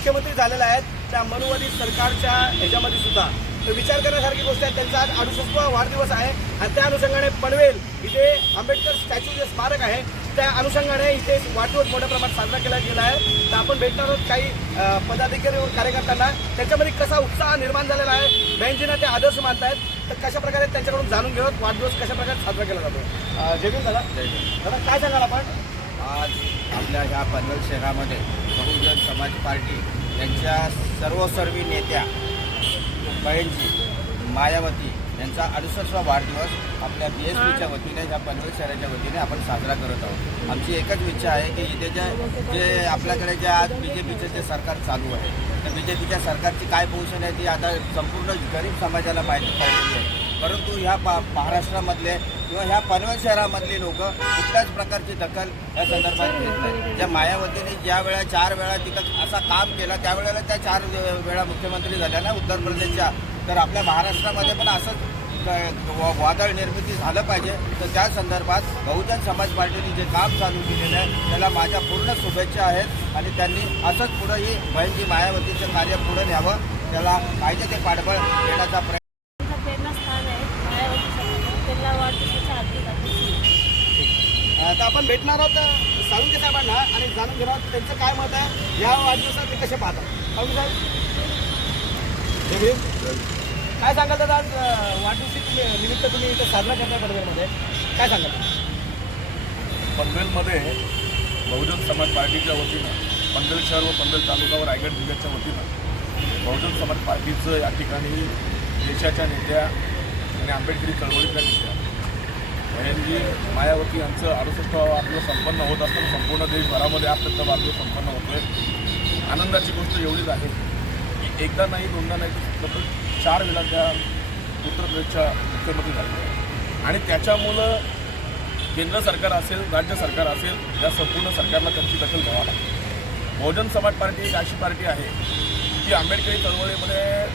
मुख्यमंत्री झालेल्या आहेत त्या मनुवादी सरकारच्या ह्याच्यामध्ये सुद्धा. तर विचार करण्यासारखी गोष्ट आहे त्यांचा आज अडुसष्टवा वाढदिवस आहे आणि त्या अनुषंगाने पनवेल इथे आंबेडकर स्टॅच्यू जे स्मारक आहे त्या अनुषंगाने इथे वाढदिवस मोठ्या प्रमाणात साजरा केला गेला आहे. तर आपण भेटणार आहोत काही पदाधिकारी व कार्यकर्त्यांना. त्याच्यामध्ये कसा उत्साह निर्माण झालेला आहे बँजींना ते आदर्श मानतायत. तर कशा प्रकारे त्यांच्याकडून जाणून घेऊयात वाढदिवस कशा प्रकारे साजरा केला जातो? जय दादा दादा काय सांगाल आपण? आज आपल्या ह्या पनवेल शहरामध्ये बहुजन समाज पार्टी यांच्या सर्वसर्वी नेत्या बहीणजी मायावती यांचा अडुसष्टवा वाढदिवस आपल्या बी एस पीच्या वतीने ह्या पनवेल शहराच्या वतीने आपण साजरा करत आहोत. आमची एकच इच्छा आहे की इथे जे जे आपल्याकडे जे आज बी जे पीचं जे सरकार चालू आहे तर बी जे पीच्या सरकारची काय पोझिशन आहे ती आता संपूर्ण गरीब समाजाला माहिती आहे. परंतु ह्या पा महाराष्ट्रामधले किंवा ह्या पनवेल शहरामधली लोक कुठल्याच प्रकारची दखल या संदर्भात घेत नाही ज्या मायावतीने ज्या वेळा चार वेळा तिथं असा काम केला त्यावेळेला त्या चार वेळा मुख्यमंत्री झाल्या ना उत्तर प्रदेशच्या. तर आपल्या महाराष्ट्रामध्ये पण असंच वादळ निर्मिती झालं पाहिजे. तर त्या संदर्भात बहुजन समाज पार्टीने जे काम चालू केलेलं आहे त्याला माझ्या पूर्ण शुभेच्छा आहेत. आणि त्यांनी असंच पुढंही बहीणजी मायावतीचं कार्य पुढं न्यावं. त्याला पाहिजे ते पाठबळ देण्याचा प्रयत्न त्यांचं प्रेरणास्थान आहे मायावती समाज त्यांना वाढदिवसाच्या हार्दिक अभिनंदन आता आपण भेटणार आहोत साळुंके साहेबांना आणि जाणून घेणार आहोत त्यांचं काय मत आहे या वाढदिवसात ते कसे पाहतात. साळुंके साहेब? काय सांगाल दादा आज वाढदिवशी तुम्ही निमित्त तुम्ही इथे साजरा करताय पनवेलमध्ये काय सांगाल? पनवेलमध्ये बहुजन समाज पार्टीच्या वतीनं पनवेल शहर व पनवेल तालुका व रायगड जिल्ह्याच्या वतीनं बहुजन समाज पार्टीचं या ठिकाणी देशाच्या नेत्या आणि आंबेडकरी चळवळीतल्या नेत्या जी मायावती यांचं अडुसष्टावा वाढदिवस संपन्न होत असताना संपूर्ण देशभरामध्ये आज त्यांचा वाढदिवस संपन्न होतोय. आनंदाची गोष्ट एवढीच आहे की एकदा नाही दोनदा नाही तर चार वेळा त्या उत्तर प्रदेशच्या मुख्यमंत्री झाले. आणि त्याच्यामुळं केंद्र सरकार असेल राज्य सरकार असेल या संपूर्ण सरकारला त्यांची दखल घ्यावा लागते बहुजन समाज पार्टी एक अशी पार्टी आहे की आंबेडकरी चळवळीमध्ये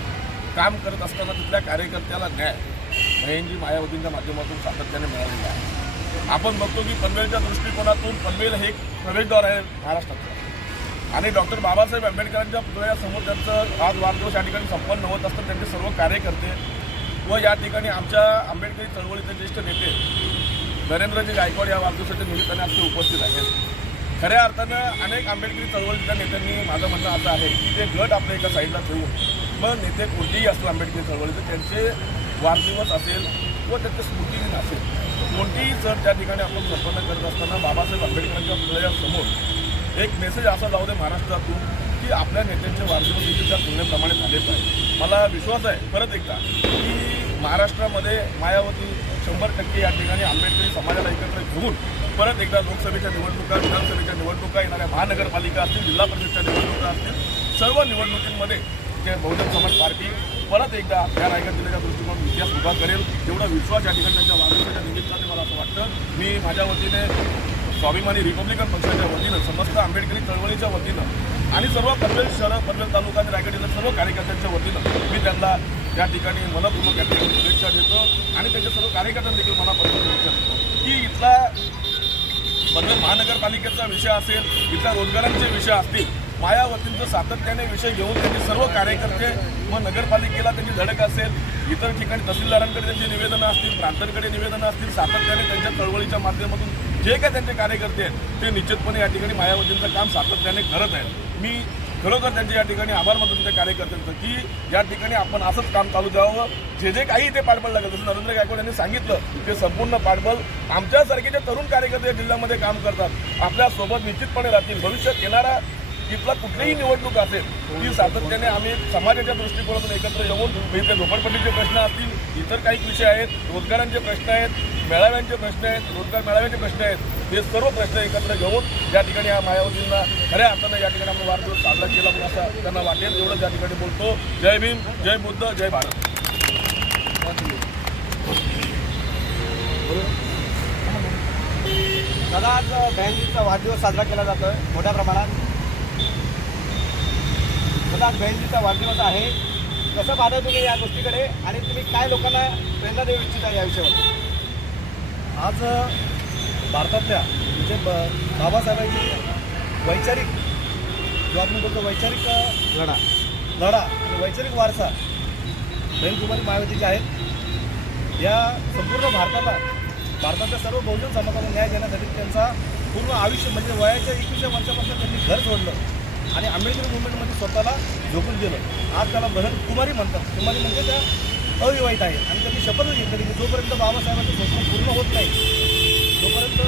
काम करत असताना तिथल्या कार्यकर्त्याला न्याय बहीणजी मायावतींच्या माध्यमातून सातत्याने मिळालेली आहे. आपण बघतो की पनवेलच्या दृष्टिकोनातून पनवेल हे एक प्रवेशद्वार आहे महाराष्ट्राचं. आणि डॉक्टर बाबासाहेब आंबेडकरांच्या पुतळ्यासमोर त्यांचं आज वाढदिवस या ठिकाणी संपन्न होत असतं. त्यांचे सर्व कार्यकर्ते व या ठिकाणी आमच्या आंबेडकरी चळवळीचे ज्येष्ठ नेते नरेंद्रजी गायकवाड या वाढदिवसाच्या निमित्ताने आज ते उपस्थित आहेत. खऱ्या अर्थानं अनेक आंबेडकरी चळवळीच्या नेत्यांनी माझं म्हणणं असं आहे की ते गट आपल्या एका साईडला ठेवून मग नेते कोणतेही असतील आंबेडकरी चळवळीचे त्यांचे वाढदिवस असेल व त्याचे स्मृतिदिन असेल कोणतीही सण त्या ठिकाणी आपण संपन्न करत असताना बाबासाहेब आंबेडकरांच्या पुतळ्यासमोर एक मेसेज असा जाऊ दे महाराष्ट्रातून की आपल्या नेत्यांचे वाढदिवस देखील त्या तुलनेप्रमाणे झाले पाहिजे. मला विश्वास आहे परत एकदा की महाराष्ट्रामध्ये मायावती शंभर टक्के या ठिकाणी आंबेडकरी समाजाला एकत्र घेऊन परत एकदा लोकसभेच्या निवडणुका विधानसभेच्या निवडणुका येणाऱ्या महानगरपालिका असतील जिल्हा परिषदच्या निवडणुका असतील सर्व निवडणुकींमध्ये ते बहुजन समाज पार्टी परत एकदा या रायगड जिल्ह्याच्या दृष्टिकोन इतिहास उभा करेल. एवढा विश्वास या ठिकाणी त्यांच्या वाढदिवसाच्या निमित्ताने मला असं वाटतं. मी माझ्या वतीने स्वाभिमानी रिपब्लिकन पक्षाच्या वतीनं समस्त आंबेडकरी चळवळीच्या वतीनं आणि सर्व पनवेल शहर पनवेल तालुका आणि रायगड जिल्ह्यात सर्व कार्यकर्त्यांच्या वतीनं मी त्यांना त्या ठिकाणी मनपूर्वक या ठिकाणी शुभेच्छा देतो आणि त्यांच्या सर्व कार्यकर्त्यांना देखील मनापासून शुभेच्छा देतो. की इथला पनवेल महानगरपालिकेचा विषय असेल इथल्या रोजगारांचे विषय असतील मायावतींचं सातत्याने विषय घेऊन त्यांचे सर्व कार्यकर्ते मग नगरपालिकेला त्यांची धडक असेल इतर ठिकाणी तहसीलदारांकडे त्यांची निवेदनं असतील प्रांतांकडे निवेदनं असतील सातत्याने त्यांच्या चळवळीच्या माध्यमातून जे काय त्यांचे कार्यकर्ते आहेत ते निश्चितपणे या ठिकाणी मायावतींचं काम सातत्याने करत आहेत. मी खरोखर त्यांचे या ठिकाणी आभार मानतो तुमच्या कार्यकर्त्यांचं की या ठिकाणी आपण असंच काम चालू द्यावं. जे जे काही ते पाठबळ लागत जसं नरेंद्र गायकवाड यांनी सांगितलं ते संपूर्ण पाठबळ आमच्यासारखे जे तरुण कार्यकर्ते जिल्ह्यामध्ये काम करतात आपल्यासोबत निश्चितपणे राहतील. भविष्यात येणारा इथला कुठलीही निवडणूक असेल ती सातत्याने आम्ही समाजाच्या दृष्टिकोनातून एकत्र येऊन इथे झोपडपट्टीचे प्रश्न असतील इतर काही विषय आहेत रोजगारांचे प्रश्न आहेत मेळाव्यांचे प्रश्न आहेत रोजगार मेळाव्याचे प्रश्न आहेत हे सर्व प्रश्न एकत्र घेऊन या ठिकाणी या मायावतींना खऱ्या अर्थानं या ठिकाणी आपण वाढदिवस साजरा केला म्हणून असं त्यांना वाटेल एवढंच त्या ठिकाणी बोलतो. जय भीम जय बुद्ध जय भारत. दादा आज बहिणजीचा वाढदिवस साजरा केला जातो मोठ्या प्रमाणात. दादा आज बहिणजीचा वाढदिवस आहे. कसं पाहता तुम्ही या गोष्टीकडे आणि तुम्ही काय लोकांना प्रेरणा देऊ इच्छिता या विषयावर? आज भारतातल्या म्हणजे ब बाबासाहेबांची वैचारिक जो आपण बोलतो वैचारिक लढा. लढा आणि वैचारिक वारसा बहीण कुमारी मायावतीचे आहेत. या संपूर्ण भारताला भारताच्या सर्व बहुजन समाजाला न्याय देण्यासाठी त्यांचा पूर्ण आयुष्य म्हणजे वयाच्या एकविसव्या वर्षापासून त्यांनी घर सोडलं. आणि आंबेडकर मुवमेंटमध्ये स्वतःला झोपून दिलं आज त्याला बहीण कुमारी म्हणतात. कुमारी म्हणजे त्या अविवाहित आहे आणि त्यांनी शपथच घेतली की जोपर्यंत बाबासाहेबांचं स्वप्न पूर्ण होत नाही जोपर्यंत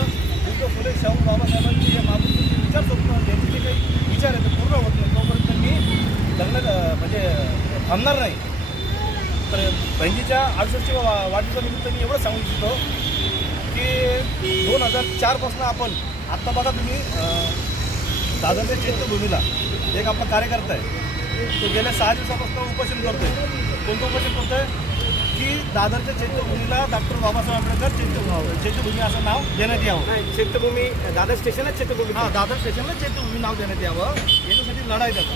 उद्धव फुले शाहू बाबासाहेबांची जे महापुरुषांचे विचार स्वप्न त्यांचे जे काही विचार आहेत ते पूर्ण होत नाही. तोपर्यंत मी लग्न म्हणजे थांबणार नाही. तर बहिणीच्या अडुसष्टच्या वा वाढदिवसानिमित्त मी एवढं सांगू इच्छितो की दोन हजार चारपासून आपण आत्ता बघा तुम्ही दादरच्या चैत्यभूमीला एक आपला कार्यकर्ता आहे. तो गेल्या सहा दिवसापासून उपोषण करतोय. कोणतं उपोषण करतोय? की दादरच्या चैत्यभूमीला डॉक्टर बाबासाहेब आंबेडकर चैत्य चैत्यभूमी असं नाव देण्यात यावं. चैत्यभूमी दादर स्टेशनच चैत्यभूमी हां दादर स्टेशनला चैत्यभूमी नाव देण्यात यावं. याच्यासाठी लढाई त्याचा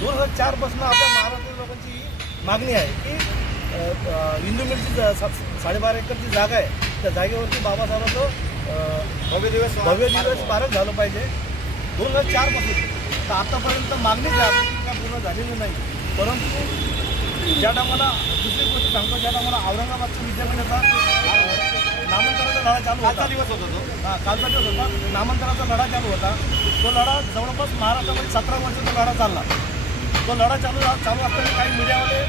दोन हजार चारपासून आपल्या महाराष्ट्र लोकांची ही मागणी आहे की इंदू मिलची साडेबारा एकरची जागा आहे त्या जागेवरती बाबासाहेबांचं भव्य दिवस भव्य दिवस स्मारक झालं पाहिजे. दोन हजार चारपासून तर आतापर्यंत ती काय पूर्ण झालेली नाही. परंतु ज्या टायमाला दुसरी गोष्ट सांगतो ज्या टायमाला औरंगाबादच्या विद्यापीठाचा नामांतराचा लढा चालू होता. दिवस होता तो. हा कालचा दिवस होता. नामांतराचा लढा चालू होता. तो लढा जवळपास महाराष्ट्रामध्ये सतरा वर्षाचा लढा चालला. तो लढा चालू चालू असताना काही मीडियावाले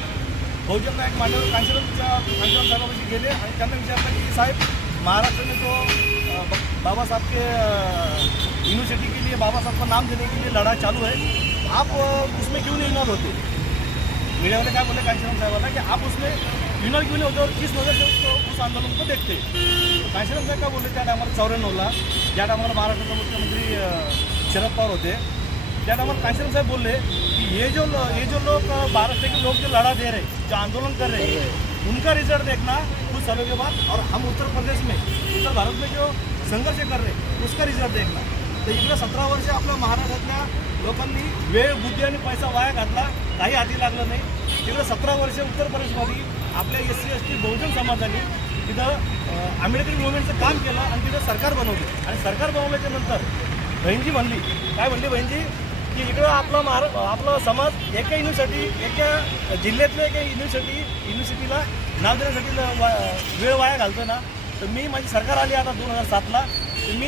बहुजन नायक मांडवर कांशीरामच्या कांशीराम साहेबांशी गेले आणि त्यांना विचारलं की साहेब महाराष्ट्र में जो अ, ब- बाबा साहब के यूनिवर्सिटी के लिए, बाबा साहब का नाम देने के लिए लड़ाई चालू है। आप उसमें क्यों नहीं इन्वॉल्व होते? मीडिया वाले क्या बोले? कांशीराम साहबाला कि आप उसमें इन्वॉल्व क्यों नहीं होते और किस नज़र से उसको, उस आंदोलन को देखते? कांशीराम साहेब काय बोलले त्या टायमाला चौऱ्याण्णवला ज्या टायमाला महाराष्ट्राचे मुख्यमंत्री शरद पवार होते। त्या टायमाला कांशीराम साहेब बोलले कि ये जो ये जो लोग महाराष्ट्र के लोग जो लड़ा दे रहे जो आंदोलन कर रहे हैं, उनका रिज़ल्ट देखना कुछ सालों के बाद और हम उत्तर प्रदेश में, उत्तर भारत में जो संघर्ष कर रहे उसका रिझल्ट देखना. तर इकडे सतरा वर्ष आपल्या महाराष्ट्रातल्या लोकांनी वेळ बुद्धी आणि पैसा वाया घातला काही हाती लागलं नाही. तिकडे सतरा वर्ष उत्तर प्रदेशमध्ये आपल्या एस सी एस टी बहुजन समाजाने तिथं आंबेडकरी मुवमेंटचं काम केलं आणि तिथं सरकार बनवलं. आणि सरकार बनवल्याच्या नंतर बहिणजी म्हणली काय म्हणली बहिणजी? की इकडं आपला महारा आपला समाज एका युनिव्हर्सिटी एका जिल्ह्यातल्या एका युनिव्हर्सिटी युनिव्हर्सिटीला नाव देण्यासाठी वा- वेळ वाया घालतो ना. तर मी माझी सरकार आली आता दोन हजार सातला. मी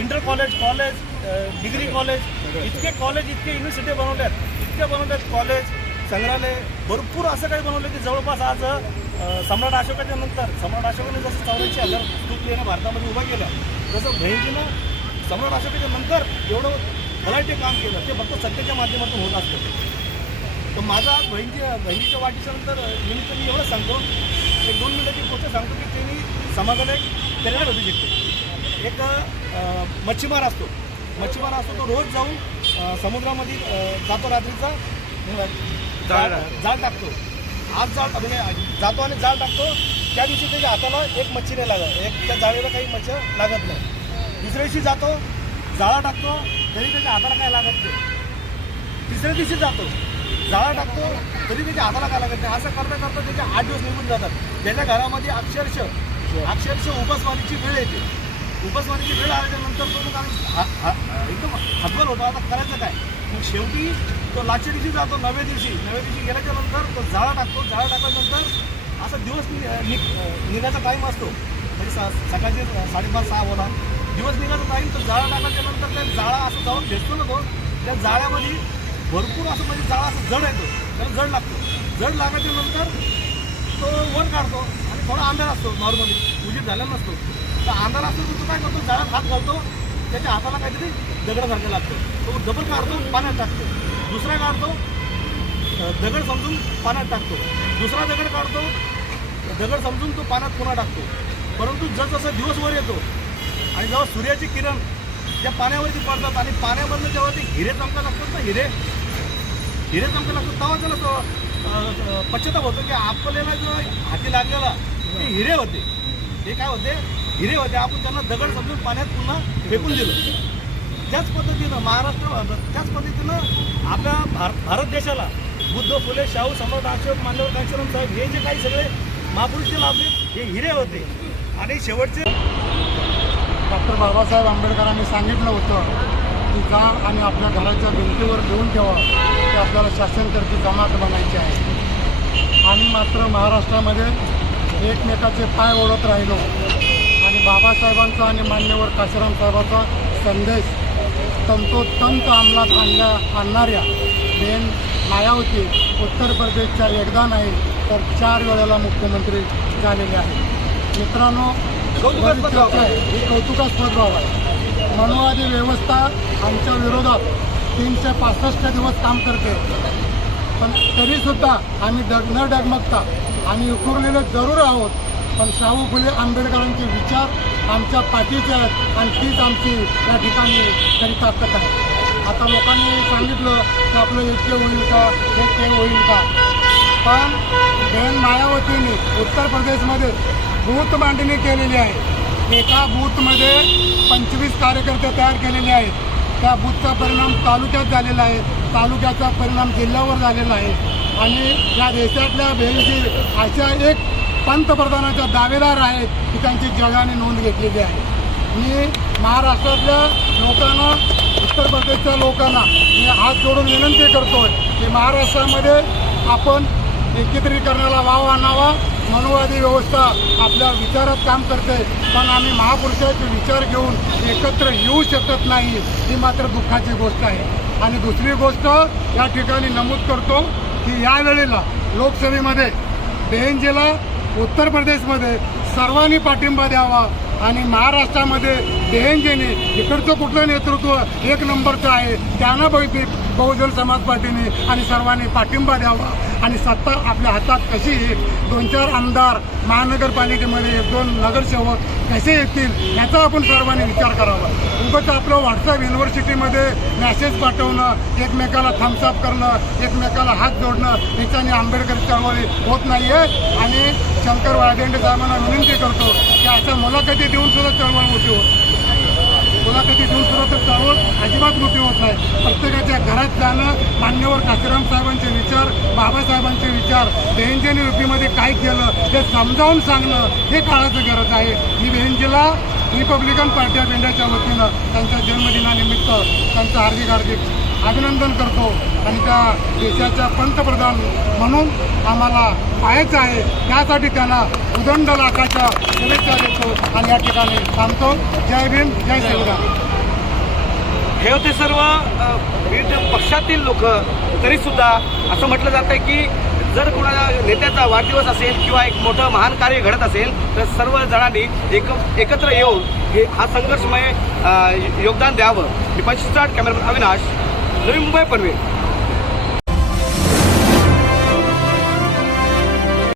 inter college college degree college इतके कॉलेज इतके युनिव्हर्सिटी बनवल्यात इतके बनवल्यात कॉलेज संग्रहालय भरपूर असं काही बनवलं की जवळपास आज सम्राट अशोकाच्या नंतर सम्राट अशोकाने जसं चौऱ्याऐंशी हजार स्तूप भारतामध्ये उभं केलं तसं बहिणीनं सम्राट अशोकाच्या नंतर एवढं भलाटे काम केलं ते फक्त सत्तेच्या माध्यमातून होत असतं. तर माझा आज बहिणीच्या बहिणीच्या वाटीच्या नंतर निमित्त मी एवढं सांगतो एक दोन मिनिटाची गोष्ट सांगतो की समाजाला एक प्रेरणा भेटू शकते. एक मच्छीमार असतो. मच्छीमार असतो तो रोज जाऊन समुद्रामध्ये जातो रात्रीचा जाळ टाकतो. आज जाळ म्हणजे जातो आणि जाळ टाकतो. त्या दिवशी त्याच्या हाताला एक मच्छी नाही लागत. एक त्या जाळीला काही मच्छी लागत नाही. दुसऱ्या दिवशी जातो जाळा टाकतो तरी त्याच्या हाताला काय लागत नाही. तिसऱ्या दिवशी जातो जाळा टाकतो तरी त्याच्या हाताला काय लागत नाही. असं करता करता त्याचे आठ दिवस निघून जातात. त्याच्या घरामध्ये अक्षरशः अक्षरशः उपासमारीची वेळ येते. उपासमारीची वेळ आल्याच्यानंतर तो मग एकदम हतबल होतो. आता करायचं काय? मग शेवटी तो लाचच्या दिवशी जातो नव्या दिवशी. नव्या दिवशी गेल्याच्यानंतर तो जाळा टाकतो. जाळा टाकल्यानंतर असा दिवस निघ- निघायचा टाईम असतो. म्हणजे स- सकाळचे साडेपाच सहा होता दिवस निघायचा टाईम तर जाळा टाकल्याच्या नंतर त्या जाळा असं जाऊन भेटतो ना तो. त्या जाळ्यामध्ये भरपूर असं म्हणजे जाळा असं जड येतो. त्याला जड लागतो. जड लागायच्या नंतर तो वर काढतो. थोडा अंधार असतो नॉर्मली उजीर झालेला नसतो. तर अंधार असतो तर तो काय करतो? जाळ्यात हात घालतो त्याच्या हाताला काहीतरी दगडासारखं लागतं. तो डबल काढतो पाण्यात टाकतो. दुसरा काढतो दगड समजून पाण्यात टाकतो. दुसरा दगड काढतो दगड समजून तो पाण्यात पुन्हा टाकतो. परंतु जसजसं दिवसभर येतो आणि जेव्हा सूर्याची किरण त्या पाण्यावरती पडतात आणि पाण्यामधनं जेव्हा ते हिरे चमका लागतात ना हिरे हिरे चमका असतात तेव्हा त्याला पश्चाताप होतो की आपल्याला जेव्हा हाती लागलेला ते हिरे होते. ते काय होते? हिरे होते. आपण त्यांना दगड समजून पाण्यात पुन्हा फेकून दिलं. त्याच पद्धतीनं महाराष्ट्र त्याच पद्धतीनं आपल्या भार भारत देशाला बुद्ध फुले शाहू सम्राट अशोक मानव कांशीराम साहेब हे जे काही सगळे महापुरुष जे लाभले हे हिरे होते. आणि शेवटचे डॉक्टर बाबासाहेब आंबेडकरांनी सांगितलं होतं की का आणि आपल्या घराच्या भिंतीवर लिहून ठेवा की आपल्याला शासनकर्ती जमात बनायची आहे. आणि मात्र महाराष्ट्रामध्ये एकमेकाचे पाय ओढत राहिलो. आणि बाबासाहेबांचा आणि मान्यवर काशीराम साहेबांचा संदेश तंतोतंत अंमलात आणल्या आणणाऱ्या. बेन मायावती उत्तर प्रदेशच्या एकदा नाही तर चार वेळेला मुख्यमंत्री झालेले आहेत. मित्रांनो चर्चा आहे ही कौतुकास्पद बाब आहे. मनोवादी व्यवस्था आमच्या विरोधात तीनशे पासष्ट दिवस काम करते. पण तरीसुद्धा आम्ही डग न डगमगता आम्ही उकरलेले जरूर आहोत. पण शाहू फुले आंबेडकरांचे विचार आमच्या पाठीचे आहेत आणि तीच आमची या ठिकाणी तरी ताकद आहे. आता लोकांनी सांगितलं की आपलं योग्य होईल का हे ते होईल का? पण बहन मायावतींनी उत्तर प्रदेशमध्ये बूथ मांडणी केलेली आहे. एका बूथमध्ये पंचवीस कार्यकर्ते तयार केलेले आहेत. त्या बूथचा परिणाम तालुक्यात झालेला आहे. तालुक्याचा परिणाम जिल्ह्यावर झालेला आहे. आणि या देशातल्या बहिणजी अशा एक पंतप्रधानाच्या दावेदार आहेत की त्यांची जगाने नोंद घेतलेली आहे. मी महाराष्ट्रातल्या लोकांना उत्तर प्रदेशच्या लोकांना मी हात जोडून विनंती करतो की महाराष्ट्रामध्ये आपण एकत्रीकरणाला वाव आणावा मनुवादी व्यवस्था आपल्या विचारात काम करते. पण आम्ही महापुरुषाचे विचार घेऊन एकत्र येऊ शकत नाही ही मात्र दुःखाची गोष्ट आहे. आणि दुसरी गोष्ट या ठिकाणी नमूद करतो की यावेळेला लोकसभेमध्ये बेहेंजेला उत्तर प्रदेशमध्ये सर्वांनी पाठिंबा द्यावा आणि महाराष्ट्रामध्ये बेहंजीने इकडचं कुठलं नेतृत्व एक नंबरचं आहे त्यांना बैठक बहुजन समाज पार्टीने आणि सर्वांनी पाठिंबा द्यावा. आणि सत्ता आपल्या हातात कशी येईल दोन चार आमदार महानगरपालिकेमध्ये एक दोन नगरसेवक कसे येतील याचा आपण सर्वांनी विचार करावा. उगत आपलं व्हॉट्सअप युनिव्हर्सिटीमध्ये मेसेज पाठवणं एकमेकाला थम्सअप करणं एकमेकाला हात जोडणं याच्याने आंबेडकर चळवळी होत नाही आहे आणि शंकर वाळदेंडे साहेबांना विनंती करतो असं मुलाखती देऊन सुद्धा चळवळ मोठी होत मुलाखती देऊन सुद्धा तर चळवळ अजिबात मोठी होत नाही. प्रत्येकाच्या घरात जाणं मान्यवर काशीराम साहेबांचे विचार बाबासाहेबांचे विचार बेहंजीने युपीमध्ये काय केलं हे समजावून सांगणं हे काळाचं गरज आहे. ही बेहंजीला रिपब्लिकन पार्टी ऑफ इंडियाच्या वतीनं त्यांच्या जन्मदिनानिमित्त त्यांचं हार्दिक हार्दिक अभिनंदन करतो. आणि त्या देशाच्या पंतप्रधान म्हणून आम्हाला पाहायचं आहे. त्यासाठी त्यांना उदंड लाखाच्या शुभेच्छा देतो आणि या ठिकाणी थांबतो. जय भीम जय शिवराम हे होते सर्व विविध पक्षातील लोक. तरी सुद्धा असं म्हटलं जातं की जर कोणाला नेत्याचा वाढदिवस असेल किंवा एक मोठं महान कार्य घडत असेल तर सर्व जणांनी एक एकत्र येऊन हे हा संघर्षमय योगदान द्यावं. मी पंचवीस कॅमेरामॅन अविनाश. नवी मुंबई पनवेल